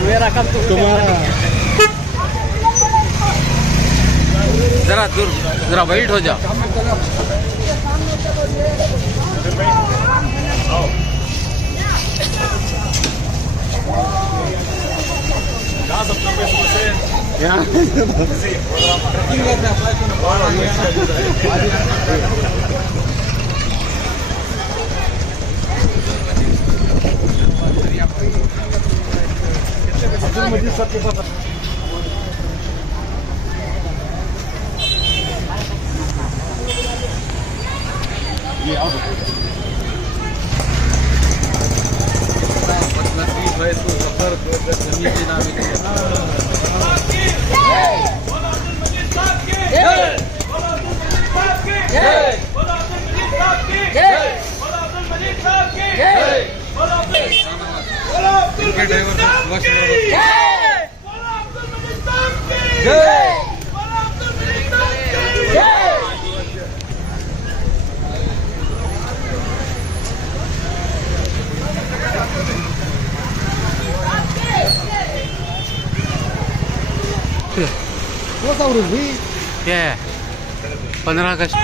मेरा काम तो तुम्हारा। जरा दूर, जरा वाइट हो जाओ। मजीद सबके पास ये आओ सफर जमीन के नाम क्या 15 अगस्त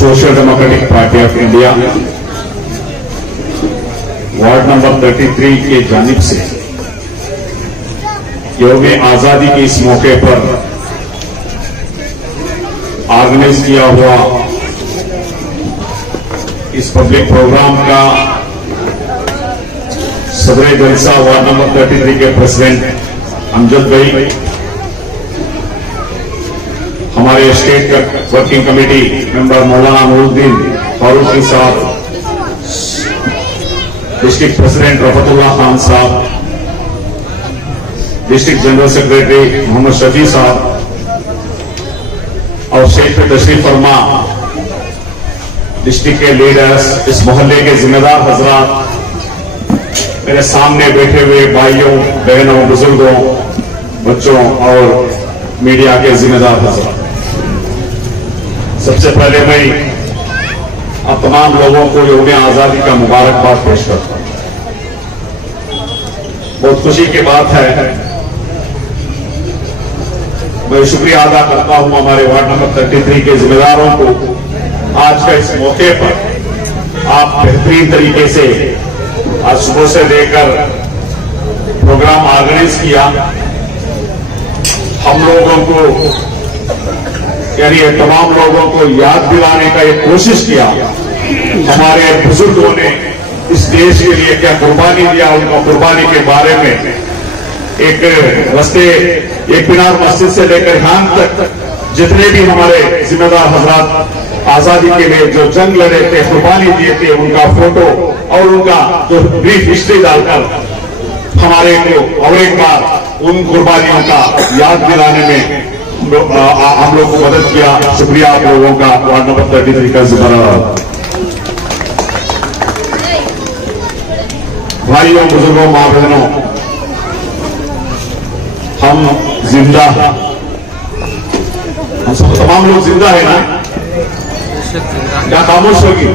social democratic party of India ward number 33 के जानिब से यौम आजादी के इस मौके पर ऑर्गेनाइज किया हुआ इस पब्लिक प्रोग्राम का सदर जलसा वार्ड नंबर 33 के प्रेसिडेंट अमजद भाई, हमारे स्टेट वर्किंग कमेटी मेंबर मौलाना नूरुद्दीन फारूकी साहब, डिस्ट्रिक्ट प्रेसिडेंट रफतुल्लाह खान साहब, district general secretary Mohammad Shafi साहब और स्टेज पे तशरीफ फरमा डिस्ट्रिक्ट के लीडर्स, इस मोहल्ले के जिम्मेदार हजरात, मेरे सामने बैठे हुए भाइयों बहनों बुजुर्गों बच्चों और मीडिया के जिम्मेदार हजरात, सबसे पहले मैं आप तमाम लोगों को यौम आजादी का मुबारकबाद पेश करता हूं। बहुत खुशी की बात है, मैं शुक्रिया अदा करता हूं हमारे वार्ड नंबर 33 के जिम्मेदारों को। आज का इस मौके पर आप बेहतरीन तरीके से आज सुबह से लेकर प्रोग्राम ऑर्गेनाइज किया। हम लोगों को यानी तमाम लोगों को याद दिलाने का एक कोशिश किया, हमारे बुजुर्गों ने इस देश के लिए क्या कुर्बानी दिया, उनका कुर्बानी के बारे में एक रस्ते एक मीनार मस्जिद से लेकर यहाँ तक जितने भी हमारे जिम्मेदार हजरात आजादी के लिए जो जंग लड़े थे, कुर्बानी दिए थे, उनका फोटो और उनका जो ब्रीफ हिस्ट्री डालकर हमारे को और एक बार उन कुर्बानियों का याद दिलाने में हम लोग को मदद किया। शुक्रिया आप लोगों का, वार्ड नंबर 33 का जिम्मेदार भाइयों बुजुर्गों मां बहनों, हम जिंदा, हम सब तमाम लोग जिंदा है ना? क्या खामोश होगी?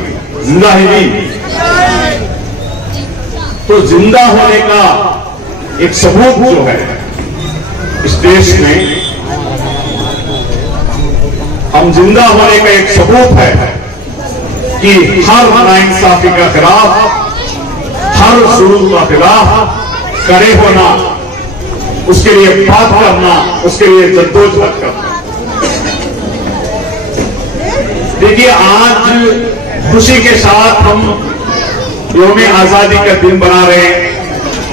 जिंदा है नहीं? तो जिंदा होने का एक सबूत जो है इस देश में, हम हम जिंदा होने का एक सबूत है कि हर नाइंसाफी का खिलाफ, हर जुल्म का खिलाफ खड़े होना, उसके लिए बात करना, उसके लिए जद्दोजहद करना। देखिए, आज खुशी के साथ हम यौम आजादी का दिन बना रहे हैं।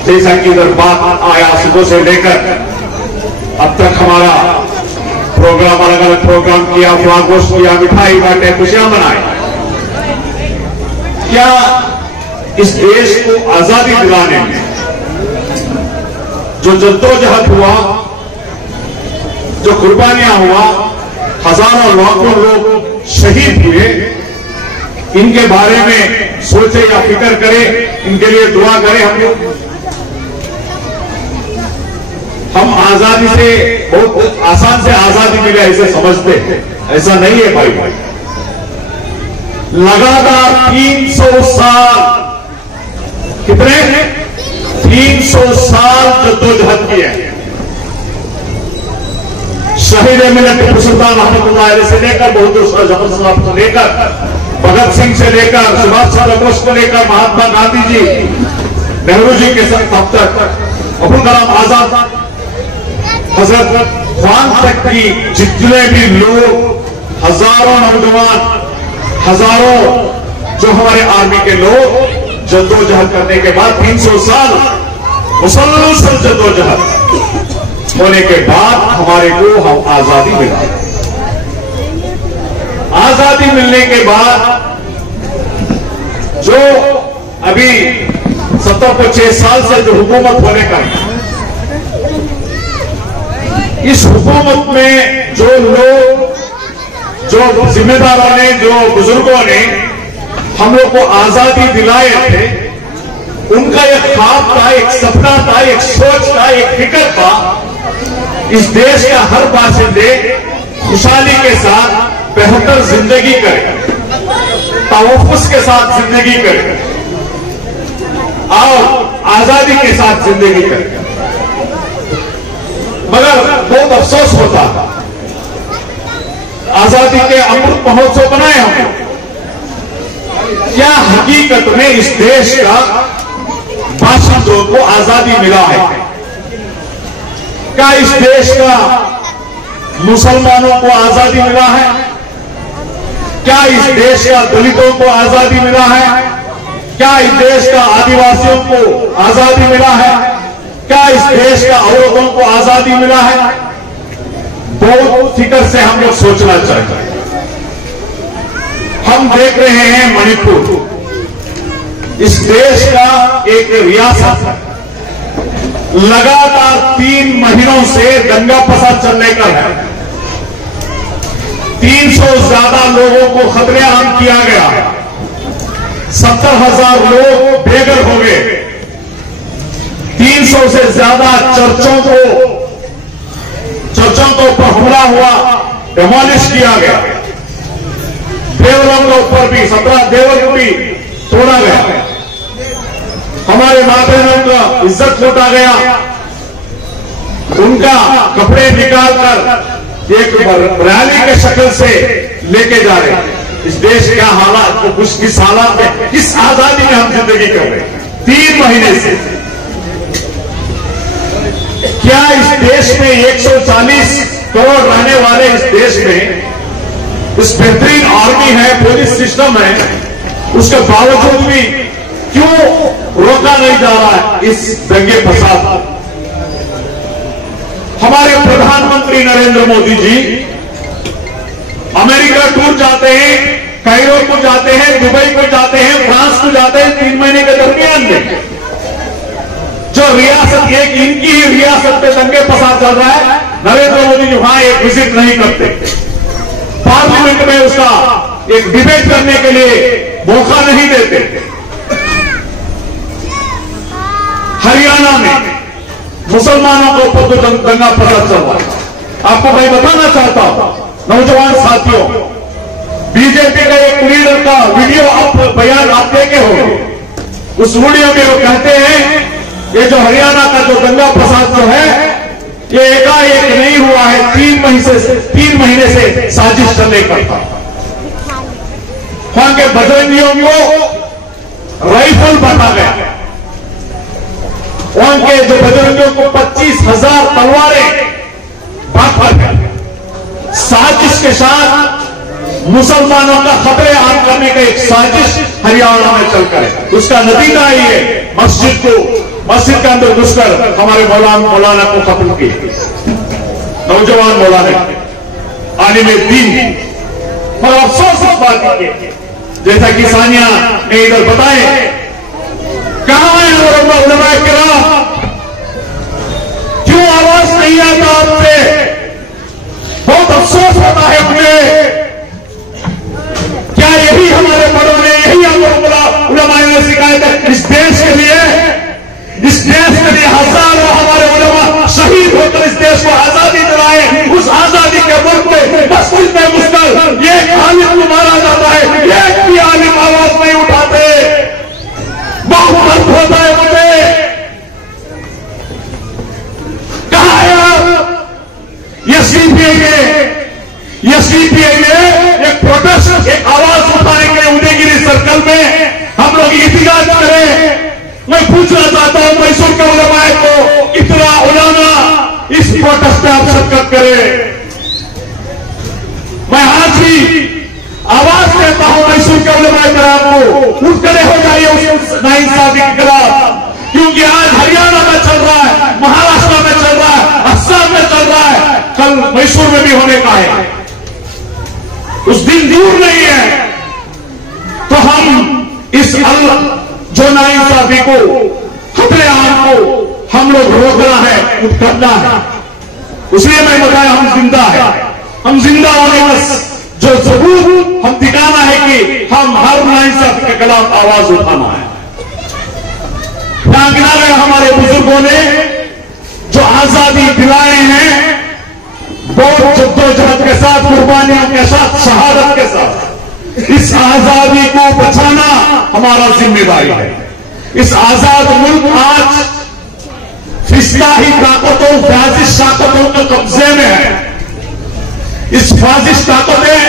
जैसा कि इधर बात आया, सुबह से लेकर अब तक हमारा प्रोग्राम, अलग अलग प्रोग्राम किया, फ्लाग होस्ट किया, मिठाई बांटे, खुशियां मनाई। क्या इस देश को आजादी दिलाने में जो जद्दोजहद हुआ, जो कुर्बानियां हुआ, हजारों लाखों लोग शहीद हुए, इनके बारे में सोचे या फिक्र करें, इनके लिए दुआ करें हम लोग। हम आजादी से बहुत आसान से आजादी मिले ऐसे समझते हैं, ऐसा नहीं है भाई। लगातार 300 साल, कितने 300 साल जद्दोजहद किए हैं। शहीद मिलत टिप्पू सुल्तान रहमतुल्लाह अलैह से लेकर बहादुर शाह जफर साहब से लेकर भगत सिंह से लेकर सुभाष चंद्र बोस को लेकर महात्मा गांधी जी, नेहरू जी के साथ अब तक अबुल कलाम आजाद, हजरत ख्वान तक की जितने भी लोग, हजारों नौजवान, हजारों जो हमारे आर्मी के लोग जद्दोजहद करने के बाद 300 साल मुसलसल जद्दोजहद होने के बाद हमारे को हम आजादी मिला। आजादी मिलने के बाद जो अभी 70-75 साल से जो हुकूमत होने का है, इस हुकूमत में जो लोग, जो जिम्मेदारों ने, जो बुजुर्गों ने हम लोग को आजादी दिलाए थे, उनका एक ख्वाब था, एक सपना था, एक सोच था, एक फिक्र था, इस देश का हर बाशिंदे खुशहाली के साथ बेहतर जिंदगी करे, तवफ़्फ़ुज़ के साथ जिंदगी करे और आजादी के साथ जिंदगी करे। मगर बहुत अफसोस होता था, आजादी के अमृत महोत्सव बनाए हमने, क्या हकीकत में इस देश का बाशिंदों को आजादी मिला है? क्या इस देश का मुसलमानों को आजादी मिला है? क्या इस देश का दलितों को आजादी मिला है? क्या इस देश का आदिवासियों को आजादी मिला है? क्या इस देश का औरतों को आजादी मिला है? बहुत फिक्र से हम लोग सोचना चाहिए। हम देख रहे हैं मणिपुर, इस देश का एक रियासत है, लगातार 3 महीनों से दंगा फसाद चलने का है। 300 ज्यादा लोगों को कत्लेआम किया गया, 70,000 लोग बेघर हो गए, 300 से ज्यादा चर्चों के ऊपर हमला हुआ, डिमोलिश किया गया। देवलों के ऊपर भी 17 देवल भी तोड़ा गया, हमारे माँ बहनों का इज्जत लूटा गया, उनका कपड़े निकालकर एक रैली के शक्ल से लेके जा रहे हैं। इस देश का हालात को किस हालात में, किस आजादी में हम जिंदगी कर रहे हैं 3 महीने से। क्या इस देश में 140 करोड़ रहने वाले इस देश में इस बेहतरीन आर्मी है, पुलिस सिस्टम है, उसके बावजूद भी क्यों रोका नहीं जा रहा है इस दंगे फसाद? हमारे प्रधानमंत्री नरेंद्र मोदी जी अमेरिका टूर जाते हैं, कायरो को जाते हैं, दुबई को जाते हैं, फ्रांस को जाते हैं 3 महीने के दरमियान में। जो रियासत, एक इनकी ही रियासत पे दंगे फसाद चल रहा है, नरेंद्र मोदी जी वहां एक विजिट नहीं करते, पार्लियामेंट में उसका एक डिबेट करने के लिए मौका नहीं देते। हरियाणा में मुसलमानों के ऊपर तो दंगा फसाद चल रहा है। आपको मैं बताना चाहता हूं नौजवान साथियों, बीजेपी का एक लीडर का वीडियो आप बयान आप देखे होंगे। उस वीडियो में वो कहते हैं ये जो हरियाणा का जो दंगा फसाद जो है ये एकाएक नहीं हुआ है, 3 महीने से साजिश साजिश लेकर था। वहां के बजरंगियों को राइफल बांटा गया। वहां के जो बजरंगियों को 25,000 तलवारें बांटा गया। साजिश के साथ मुसलमानों का खतरे आम करने का एक साजिश हरियाणा में चलकर है। उसका नतीजा ही है मस्जिद के अंदर घुसकर हमारे मौलाना को खत्म किए, नौजवान मौलाना आलिम दीन। और अफसोस इस बात की, जैसा कि सानिया ने इधर बताए, कहां है उलमाए किराम, क्यों आवाज नहीं आता आपसे? बहुत अफसोस होता है मुझे। क्या यही हमारे बड़ों ने, यही हमको उलमाए ने सिखाया था? इस देश के लिए हजारों हमारे उलमा शहीद होकर इस देश को आजादी दिलाए। उस आजादी के वक्त में मस्जिद में घुसकर एक आलिम को मारा जाता है, एक भी आलिम आवाज नहीं उठाते। बहुत दर्द होता है मुझे। कहा है ये सीपीआई ने एक प्रोटेस्ट, एक आवाज उठाने के लिए उदयगिरी सर्कल में हम लोग एहतिजाज करें। मैं पूछना चाहता हूं मैसूर के उलमाए को, कितना उलमा इस प्रोटेस्ट में आप शिरकत करें? मैं आज भी आवाज देता हूं मैसूर के उलमाए कराम को, उठ खड़े हो जाइए उस नाइंसाफी के खिलाफ। क्योंकि आज हरियाणा में चल रहा है, महाराष्ट्र में चल रहा है, असम में चल रहा है, कल मैसूर में भी होने का है। उस दिन दूर नहीं है। तो हम इस जो नाइंसाफी को, खतरेआम को हम लोग रोकना है, करना है। इसलिए मैं बताया हम जिंदा है। हम जिंदा होने का जो सबूत हम दिखाना है कि हम हर नाइंसाफी के खिलाफ आवाज उठाना है। किनारे हमारे बुजुर्गों ने जो आजादी दिलाए हैं, बहुत जद्दोजहद के साथ, कुर्बानियों के साथ, शहादत के साथ, इस आजादी को बचाना हमारा जिम्मेदारी है। इस आजाद मुल्क आज फिस्ताही ताकतों, फाजिश ताकतों के कब्जे में है। इस फाजिश ताकतें,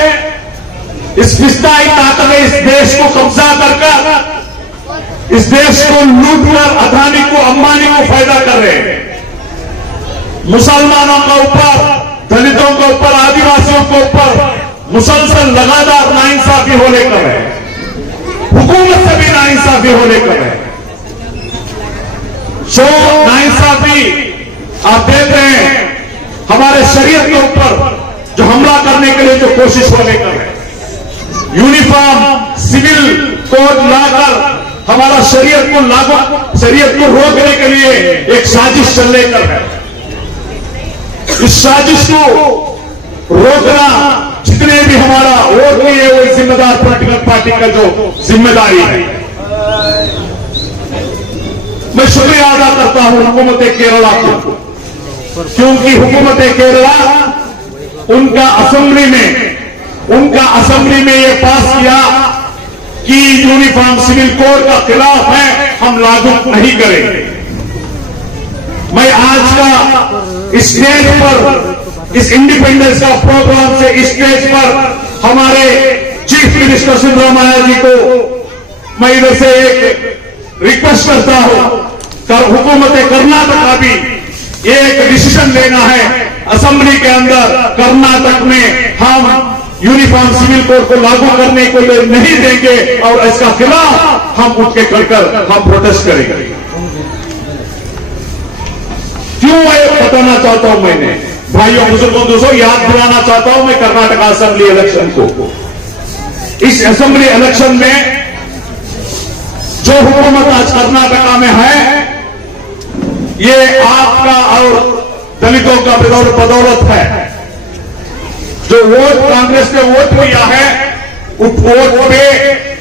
इस फिस्ताही ताकतें इस देश को कब्जा कर इस देश को लूटकर अदानी को, अंबानी को फायदा कर रहे हैं। मुसलमानों का ऊपर, दलितों के ऊपर, आदिवासियों के ऊपर मुसलसल लगातार नाइंसाफी हो लेकर है। हुकूमत से भी नाइंसाफी हो लेकर है। जो नाइंसाफी आप देख रहे हैं, हमारे शरीयत के ऊपर जो हमला करने के लिए जो कोशिश हो लेकर है, यूनिफॉर्म सिविल कोड लाकर हमारा शरीयत को रोकने के लिए एक साजिश चल लेकर है। इस साजिश को रोकना जितने भी हमारा वोट नहीं है, वो जिम्मेदार पॉलिटिकल पार्टी का जो जिम्मेदारी है। मैं शुक्रिया अदा करता हूं हुकूमत केरला को, क्योंकि हुकूमत केरला उनका असेंबली में ये पास किया कि यूनिफॉर्म सिविल कोड का खिलाफ है, हम लागू नहीं करेंगे। मैं आज का स्टेज पर, इस इंडिपेंडेंस का प्रोग्राम से स्टेज पर हमारे चीफ मिनिस्टर सिद्धरामैया जी को मैं इधर से एक रिक्वेस्ट करता हूं, हुकूमत कर्नाटक का भी एक डिसीजन लेना है। असेंबली के अंदर कर्नाटक में हम यूनिफॉर्म सिविल कोड को लागू करने को नहीं देंगे और इसका खिलाफ हम उठ के कर हम प्रोटेस्ट करेंगे। क्यों ये बताना चाहता हूं, मैंने भाइयों बुजुर्गों दोस्तों याद दिलाना चाहता हूं मैं कर्नाटक असेंबली इलेक्शन को। इस असेंबली इलेक्शन में जो हुकूमत आज कर्नाटका में है, ये आपका और दलितों का बदौलत है। जो वोट कांग्रेस ने वोट किया है, उस वोट पे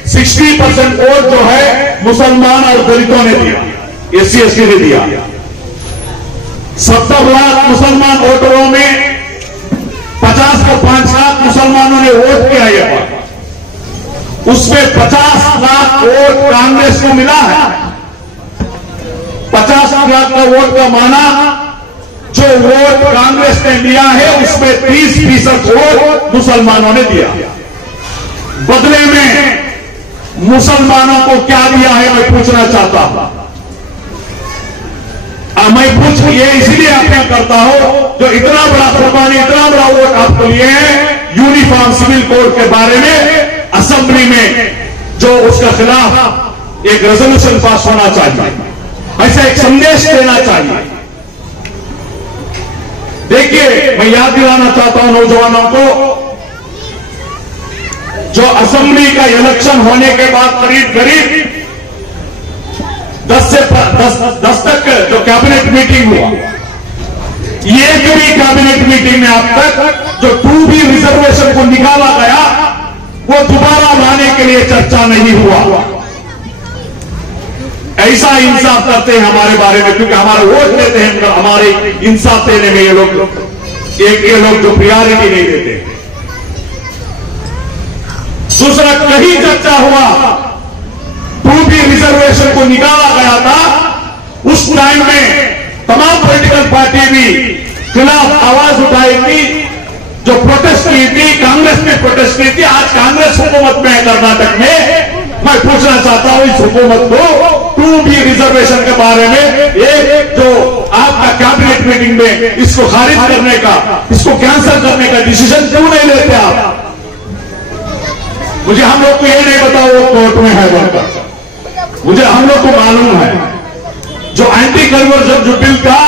60% वोट जो है मुसलमान और दलितों ने दिया, SC/ST ने दिया। 70 लाख मुसलमान वोटरों में 50 को 5 लाख मुसलमानों ने वोट किया ये बात। उसमें 50 लाख वोट कांग्रेस को मिला है। 50 लाख का वोट का माना जो वोट कांग्रेस ने लिया है उसमें 30% वोट मुसलमानों ने दिया। बदले में मुसलमानों को क्या दिया है मैं पूछना चाहता हूं। मैं पूछ ये इसलिए आपने करता हूं जो इतना बड़ा कुर्बानी, इतना बड़ा वोट आपको लिए हैं यूनिफॉर्म सिविल कोड के बारे में असेंबली में, जो उसके खिलाफ एक रेजोल्यूशन पास होना चाहिए, ऐसा एक संदेश देना चाहिए। देखिए, मैं याद दिलाना चाहता हूं नौजवानों को, जो असेंबली का इलेक्शन होने के बाद करीब करीब 10 तक जो कैबिनेट मीटिंग हुआ, एक भी कैबिनेट मीटिंग में अब तक जो 2B रिजर्वेशन को निकाला गया वो दोबारा लाने के लिए चर्चा नहीं हुआ। ऐसा इंसाफ करते हैं हमारे बारे में, क्योंकि हमारे वोट देते हैं, हमारे इंसाफ देने में ये लोग जो प्रियोरिटी नहीं देते। दूसरा, कहीं चर्चा हुआ 2B रिजर्वेशन को निकाला गया था, उस टाइम में तमाम पॉलिटिकल पार्टी भी खिलाफ आवाज उठाई थी, जो प्रोटेस्ट की थी, कांग्रेस ने प्रोटेस्ट की थी। आज कांग्रेस हुकूमत में है कर्नाटक में। मैं पूछना चाहता हूं इस हुकूमत को 2B रिजर्वेशन के बारे में एक जो आपका कैबिनेट मीटिंग में इसको खारिज करने का, इसको कैंसिल करने का डिसीजन क्यों नहीं लेते आप? मुझे हम लोग को ये नहीं बताओ वो कोर्ट में है बनकर, मुझे हम लोग को मालूम है जो एंटी कन्वर्जन जो बिल था,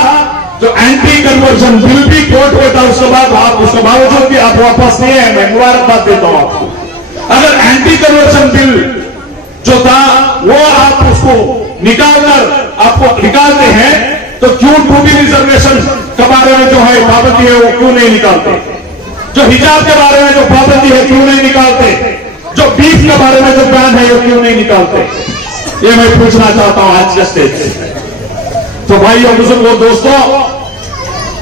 जो एंटी कन्वर्जन बिल भी कोर्ट में था, उसके बाद आप उसके बावजूद भी आप वापस नहीं है। मैं मुबारकबाद देता हूं आपको। अगर एंटी कन्वर्जन बिल जो था वो आप उसको निकालते हैं तो क्यों 2B रिजर्वेशन के बारे में जो है पाबंदी है वो क्यों नहीं निकालते? जो हिजाब के बारे में जो पाबंदी है क्यों नहीं निकालते? जो बीफ के बारे में जो बैन है वो क्यों नहीं निकालते? ये मैं पूछना चाहता हूं आज के स्टेज से। तो भाइयों, बुजुर्गों, दोस्तों,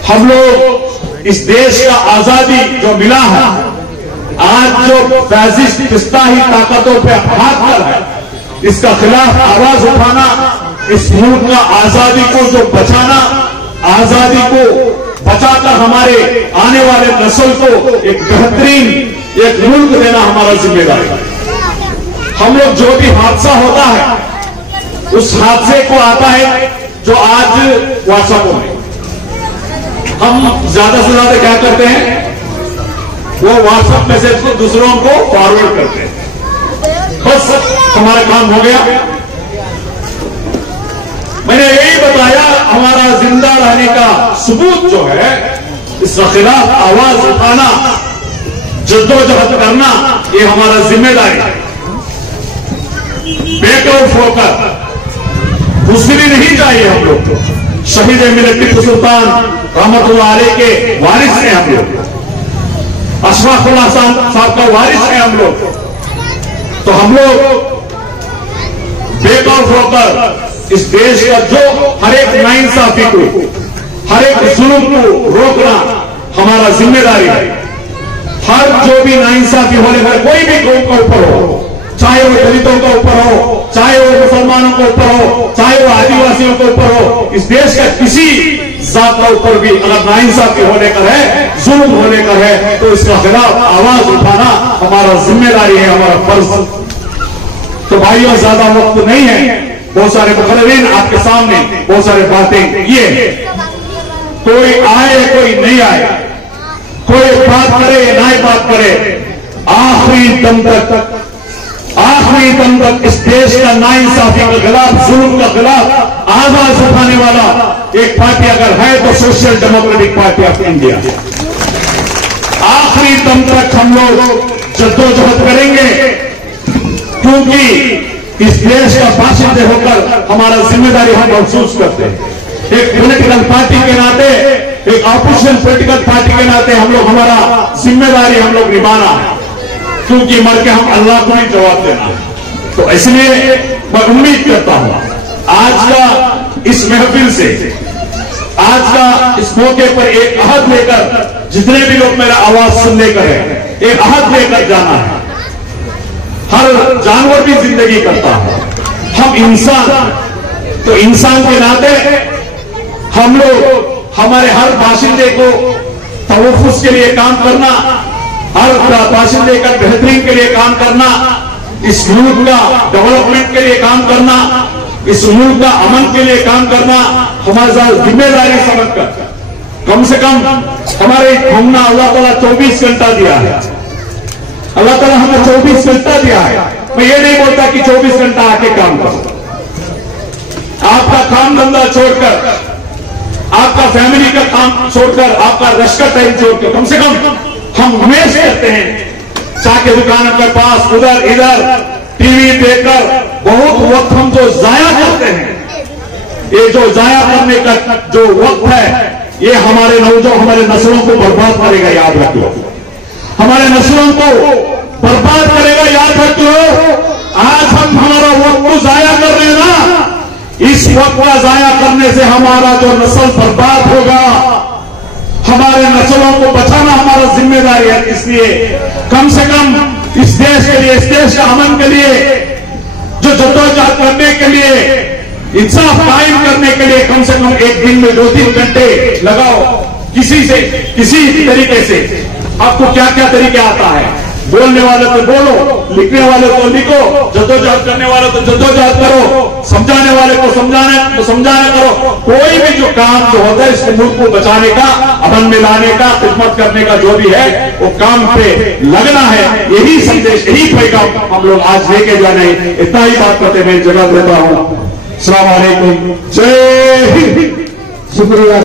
हम लोग इस देश का आजादी जो मिला है, आज जो फैसिस्ट इस्लाही ताकतों पे हाथ कर है, इसका खिलाफ आवाज उठाना, इस मुल्क का आजादी को जो बचाना, आजादी को बचाकर हमारे आने वाले नस्ल को एक बेहतरीन एक मुल्क देना हमारा जिम्मेदारी है। हम लोग जो भी हादसा होता है उस हादसे को आता है जो आज व्हाट्सएप में हम ज्यादा से ज्यादा क्या करते हैं, वो व्हाट्सएप मैसेज को दूसरों को फॉरवर्ड करते हैं, बस हमारा काम हो गया। मैंने यही बताया, हमारा जिंदा रहने का सबूत जो है, इसके खिलाफ आवाज उठाना, जद्दोजहद करना, ये हमारा जिम्मेदारी है। बेखौफ होकर बुज़दिली नहीं चाहिए हम लोग को। शहीद मिलत टीपू सुल्तान रहमतुल्लाह अलैह के वारिस हैं हम लोग, अशफाक उल्लाह साहब का वारिस है हम लोग। तो हम लोग बेखौफ होकर इस देश का जो हर एक नाइंसाफी को, हर एक जुल्म को रोकना हमारा जिम्मेदारी है। हर जो भी नाइंसाफी होने पर कोई भी कौम के ऊपर हो, चाहे वो दलितों के ऊपर हो, चाहे वो मुसलमानों के ऊपर हो, चाहे वो आदिवासियों के ऊपर हो, इस देश का किसी जात के ऊपर भी अगर नाइंसाफी होने का है, जुल्म होने का है, तो इसका खिलाफ आवाज उठाना हमारा जिम्मेदारी है, हमारा फर्ज। तो भाइयों, ज्यादा वक्त नहीं है, बहुत सारे मुखर्रीन आपके सामने बहुत सारे बातें ये, कोई आए कोई नहीं आए, कोई बात करे या ना बात करे, आखिरी दम तक इस देश का नाइंसाफी के खिलाफ, जुल्म के खिलाफ आवाज उठाने वाला एक पार्टी अगर है तो social democratic party of India. आखिरी दम तक हम लोग जद्दोजहद करेंगे, क्योंकि इस देश का बाशिंदे होकर हमारा जिम्मेदारी हम महसूस करते हैं। एक पॉलिटिकल पार्टी के नाते, एक ऑपोजिशन पॉलिटिकल पार्टी के नाते हम लोग, हमारा जिम्मेदारी हम लोग निभाना है, क्योंकि मर के हम अल्लाह को ही जवाब देना है। तो इसलिए मैं उम्मीद करता हूं आज का इस महफिल से, आज का इस मौके पर एक अहद लेकर, जितने भी लोग मेरा आवाज सुनने का है, एक अहद लेकर जाना है। हर जानवर भी जिंदगी करता है, हम इंसान, तो इंसान के नाते हम लोग हमारे हर बाशिंदे को तवफ़ुज़ के लिए काम करना, हर बाशिंदे का बेहतरीन के लिए काम करना, इस मुल्क का डेवलपमेंट के लिए काम करना, इस मुल्क का अमन के लिए काम करना हमारे साथ जिम्मेदारी समझकर कम से कम हमारे घूमना अल्लाह ताला 24 घंटा दिया है। अल्लाह ताला हमें 24 घंटा दिया है। मैं ये नहीं बोलता कि 24 घंटा आके काम करो, आपका काम धंधा छोड़कर, आपका फैमिली का काम छोड़कर, आपका रश का टाइम छोड़कर कम से कम हम हमेशा कहते हैं चाय की दुकानों के पास उधर इधर टीवी देखकर बहुत वक्त हम जो जाया करते हैं, ये जो जाया करने का जो वक्त है ये हमारे नौजवान हमारे नस्लों को बर्बाद करेगा, याद रख लो। हमारे नस्लों को बर्बाद करेगा, याद रख लो। आज हम हमारा वक्त को जाया कर रहे हैं ना, इस वक्त का जाया करने से हमारा जो नस्ल बर्बाद होगा, हमारे नस्लों को बचाना हमारा जिम्मेदारी है। इसलिए कम से कम इस देश के लिए, इस देश का अमन के लिए, जो जद्दोजहद करने के लिए, इंसाफ कायम करने के लिए कम से कम एक दिन में 2-3 घंटे लगाओ। किसी तरीके से आपको क्या क्या तरीके आता है, बोलने वाले तो बोलो, लिखने वाले तो लिखो, जद्दोजहद करने वाले तो जद्दोजहद करो, समझाने वाले को समझाने करो। कोई भी जो काम जो होता है इस मुल्क को बचाने का, अमन में लाने का, खिदमत करने का जो भी है वो काम पे लगना है। यही संदेश, यही पैगाम हम लोग आज लेके जा रहे हैं। इतना ही बात करते मैं जगह देता हूं। अस्सलाम वालेकुम, जय हिंद, शुक्रिया।